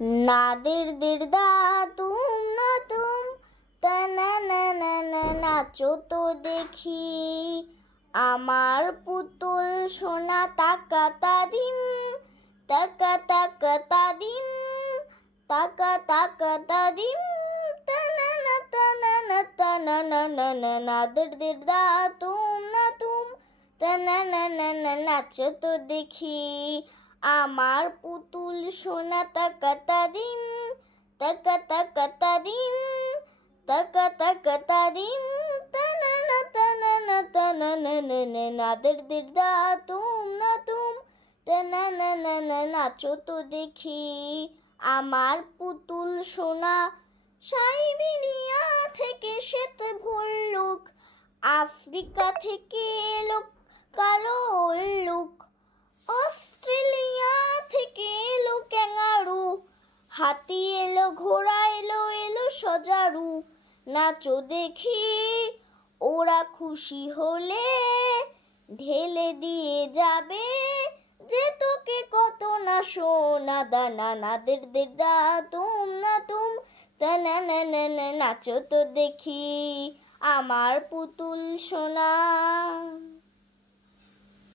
नादिर दिरदा तुम नाचो तो देखी আমার পুতুল সোনা তাকা তাদিম তাকা তাকা তাদিম তাকা তাকা তাদিম তানানা তানানা তানানা নাদির দিরদা তুম তানানা নাচো তো দেখি আমার পুতুল সোনা তাকা তাদিম তাকা তাকা তাদিম তাকা তাকা তাদিম তানানা তানানা তানানা নাদির দিরদা তুম তানানা নাচো তো দেখি আমার পুতুল সোনা সাইবেরিয়া থেকে শ্বেত ভল্লুক আফ্রিকা থেকে এলো কালো উল্লুক অস্ট্রেলিয়া থেকে এলো ক্যাঙ্গারু হাতি এলো ঘোড়া এলো সজারু নাচো দেখি ওরা খুশি হলে ঢেলে দিয়ে যাবে যে তোকে কত না সোনা দানা নাদির দিরদা তুম তানানা নাচো তো দেখি আমার পুতুল সোনা।